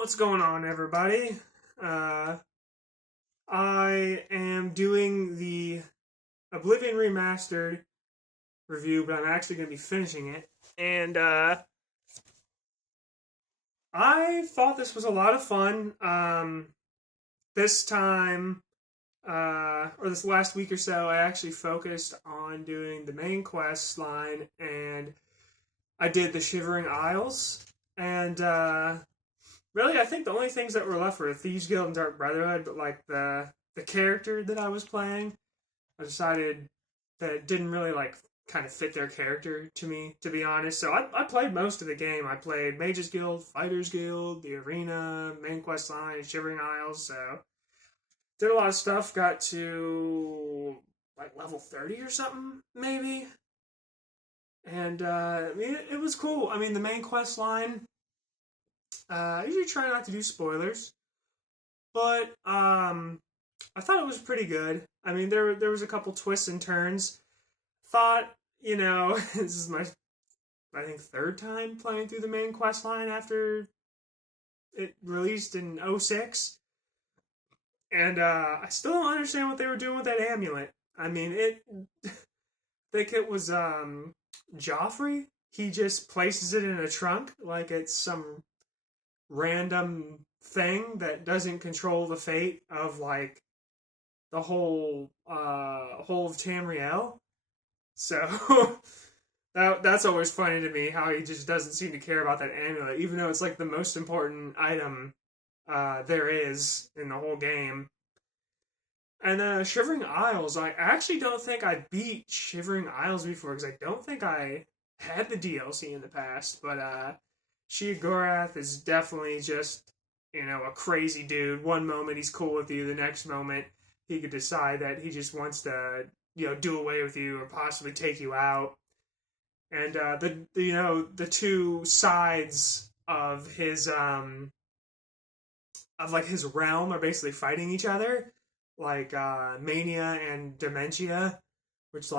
What's going on, everybody? Uh, I am doing the Oblivion remastered review, but I'm actually going to be finishing it. And I thought this was a lot of fun. This time, or this last week or so, I actually focused on doing the main quest line, and I did the Shivering Isles. And really, I think the only things that were left were Thieves Guild and Dark Brotherhood, but like the character that I was playing, I decided that it didn't really like kind of fit their character to me, to be honest. So I played most of the game. I played Mages Guild, Fighters Guild, the Arena, Main Quest Line, Shivering Isles. So did a lot of stuff. Got to like level 30 or something, maybe. And I mean, it was cool. I mean, the main quest line. I usually try not to do spoilers, but I thought it was pretty good. I mean, there was a couple twists and turns. Thought, this is my, I think, third time playing through the main quest line after it released in '06. And I still don't understand what they were doing with that amulet. I mean, I think it was Joffrey. He just places it in a trunk like it's some random thing that doesn't control the fate of like the whole of Tamriel. So that's always funny to me how he just doesn't seem to care about that amulet, even though it's like the most important item there is in the whole game. And Shivering Isles, I actually don't think I beat Shivering Isles before because I don't think I had the DLC in the past, but Sheogorath is definitely just, a crazy dude. One moment he's cool with you, the next moment he could decide that he just wants to, do away with you or possibly take you out. And the two sides of his his realm are basically fighting each other, like Mania and Dementia, which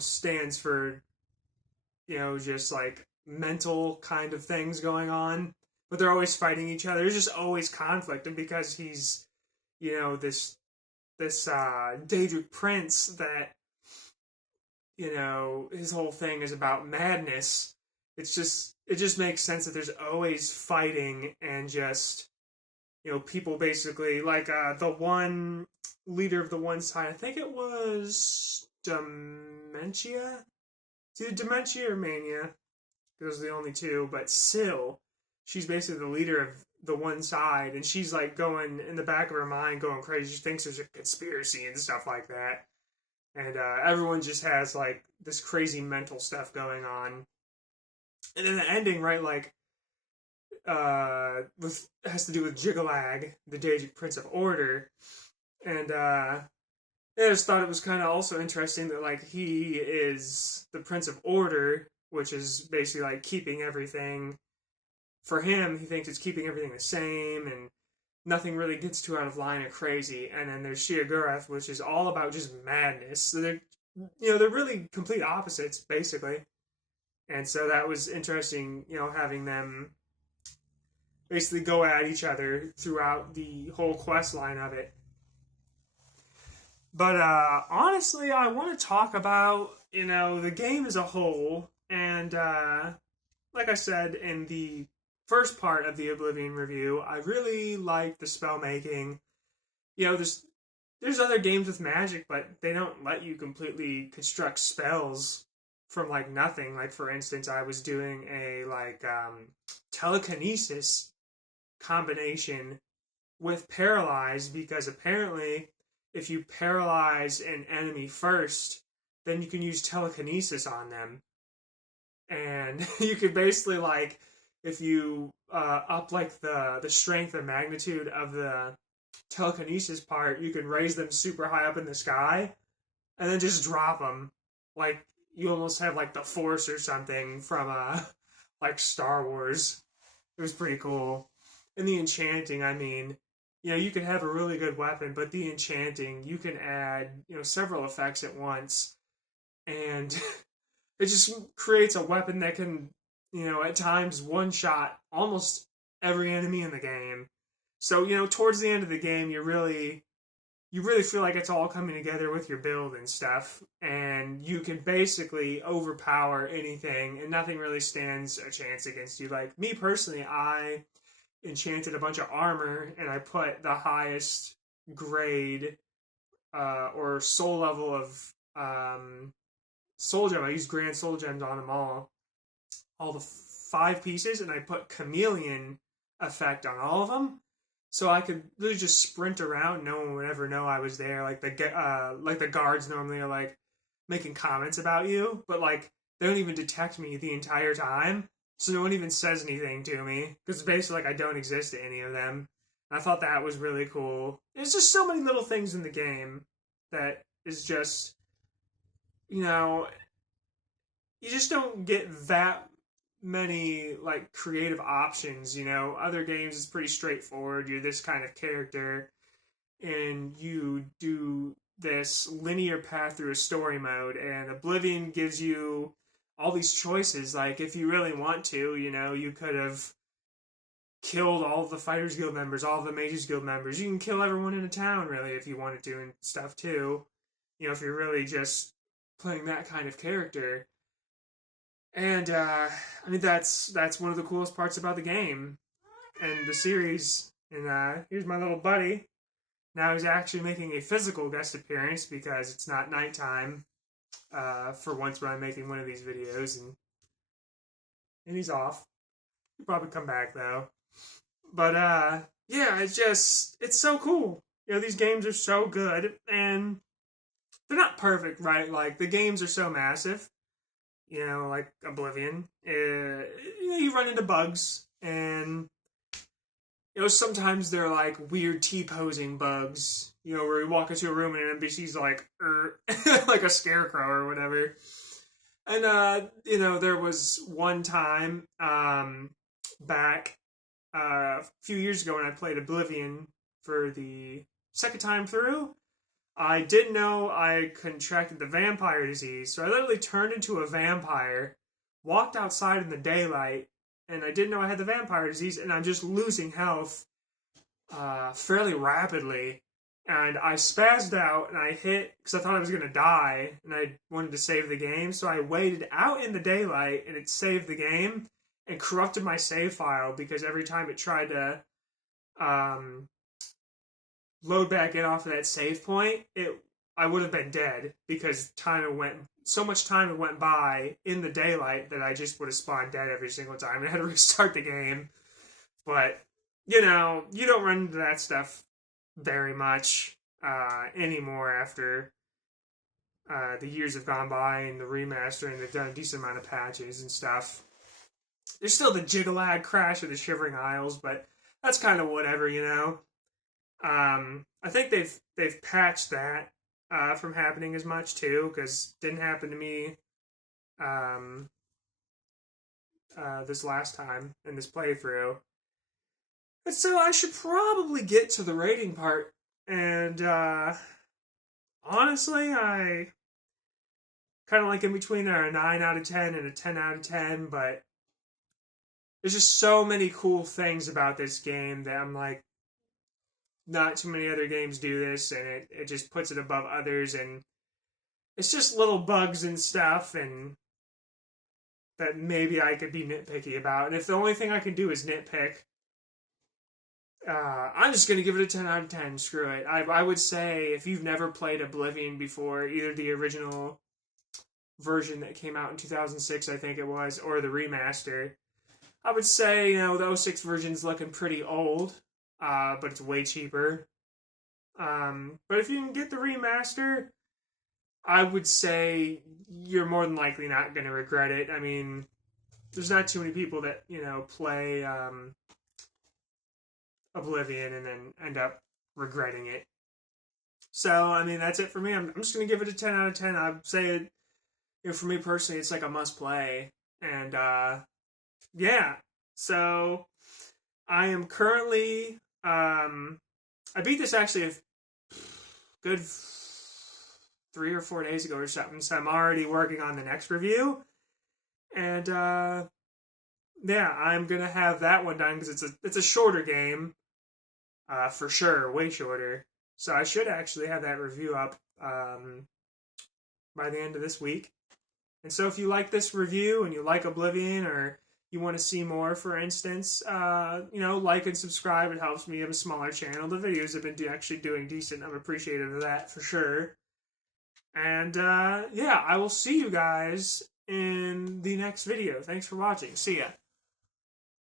stands for just like mental kind of things going on, but they're always fighting each other. There's just always conflict, and because he's, this Daedric prince that, his whole thing is about madness. It just makes sense that there's always fighting and just, people basically like the one leader of the one side. I think it was Dementia. It's either Dementia or Mania. Those are the only two, but Syl, she's basically the leader of the one side, and she's like going in the back of her mind going crazy. She thinks there's a conspiracy and stuff like that. And everyone just has like this crazy mental stuff going on. And then the ending, right, has to do with Jiggalag, the Daedric Prince of Order. And I just thought it was kind of also interesting that like he is the Prince of Order, which is basically like keeping everything, for him, he thinks it's keeping everything the same and nothing really gets too out of line or crazy. And then there's Sheogorath, which is all about just madness. So they're really complete opposites, basically. And so that was interesting, having them basically go at each other throughout the whole quest line of it. But honestly, I want to talk about, the game as a whole. And like I said in the first part of the Oblivion review, I really like the spell making. There's other games with magic, but they don't let you completely construct spells from like nothing. Like for instance, I was doing a telekinesis combination with paralyze, because apparently if you paralyze an enemy first, then you can use telekinesis on them. And you could basically like, if you up like the strength and magnitude of the telekinesis part, you can raise them super high up in the sky and then just drop them. Like you almost have like the Force or something from like Star Wars. It was pretty cool. And the enchanting, I mean, you could have a really good weapon, but the enchanting, you can add, several effects at once. And it just creates a weapon that can, at times one-shot almost every enemy in the game. So, towards the end of the game, you really feel like it's all coming together with your build and stuff, and you can basically overpower anything, and nothing really stands a chance against you. Like, me personally, I enchanted a bunch of armor, and I put the highest grade or soul level of soul gem. I used grand soul gems on them all the 5 pieces, and I put chameleon effect on all of them. So I could really just sprint around. No one would ever know I was there. Like the guards normally are like making comments about you, but like they don't even detect me the entire time. So no one even says anything to me because basically like I don't exist to any of them. And I thought that was really cool. There's just so many little things in the game that is just, you just don't get that many like creative options. Other games is pretty straightforward. You're this kind of character and you do this linear path through a story mode, and Oblivion gives you all these choices. Like, if you really want to, you could have killed all of the Fighters Guild members, all of the Mages Guild members. You can kill everyone in a town, really, if you wanted to, and stuff too. If you're really just playing that kind of character. And, that's one of the coolest parts about the game and the series. And, here's my little buddy. Now he's actually making a physical guest appearance because it's not nighttime, for once when I'm making one of these videos. And he's off. He'll probably come back, though. But, yeah, it's so cool. These games are so good, and they're not perfect, right? Like, the games are so massive. Like Oblivion, you run into bugs, and, sometimes they're like weird T-posing bugs, where you walk into a room and an NPC's like, like a scarecrow or whatever. And, there was one time, back, a few years ago when I played Oblivion for the second time through, I didn't know I contracted the vampire disease, so I literally turned into a vampire, walked outside in the daylight, and I didn't know I had the vampire disease, and I'm just losing health fairly rapidly. And I spazzed out, and I hit, because I thought I was going to die, and I wanted to save the game, so I waited out in the daylight, and it saved the game, and corrupted my save file, because every time it tried to load back in off of that save point, I would have been dead because so much time went by in the daylight that I just would have spawned dead every single time and I had to restart the game. But, you don't run into that stuff very much anymore after the years have gone by and the remastering. They've done a decent amount of patches and stuff. There's still the jiggle-lag crash of the Shivering Isles, but that's kind of whatever, I think they've patched that from happening as much too, because it didn't happen to me this last time in this playthrough. And so I should probably get to the rating part. And honestly, I kind of like in between a 9 out of 10 and a 10 out of 10, but there's just so many cool things about this game that I'm like, not too many other games do this, and it just puts it above others, and it's just little bugs and stuff, and that maybe I could be nitpicky about. And if the only thing I can do is nitpick, I'm just going to give it a 10 out of 10. Screw it. I would say if you've never played Oblivion before, either the original version that came out in 2006, I think it was, or the remaster, I would say, the 06 version's looking pretty old. But it's way cheaper. But if you can get the remaster, I would say you're more than likely not going to regret it. I mean, there's not too many people that, play Oblivion and then end up regretting it. So, I mean, that's it for me. I'm just going to give it a 10 out of 10. I'd say, for me personally, it's like a must-play. And, yeah. So, I am currently... I beat this actually a good 3 or 4 days ago or something, so I'm already working on the next review. And, yeah, I'm gonna have that one done because it's a shorter game, for sure, way shorter. So I should actually have that review up by the end of this week. And so if you like this review and you like Oblivion, or you want to see more, for instance, like and subscribe. It helps me have a smaller channel. The videos have been actually doing decent. I'm appreciative of that for sure. And yeah, I will see you guys in the next video. Thanks for watching. See ya.